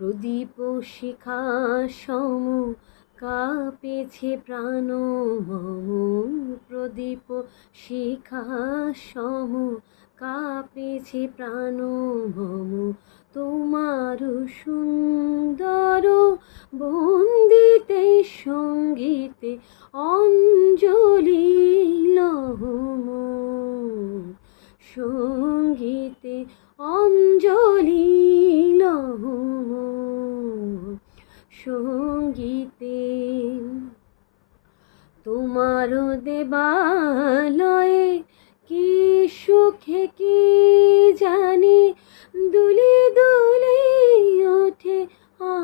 প্রদীপ শিখা সম কাঁপেছে প্রাণ মম, প্রদীপ শিখা সম কাঁপেছে প্রাণ মম, তোমার সুন্দর বন্দিতে সঙ্গীতে অঞ্জলি লহম, সঙ্গীতে অঞ্জলি লহম, সঙ্গীতে। তোমার দেবালয়ে কি সুখে কি জানি দুলি দুলি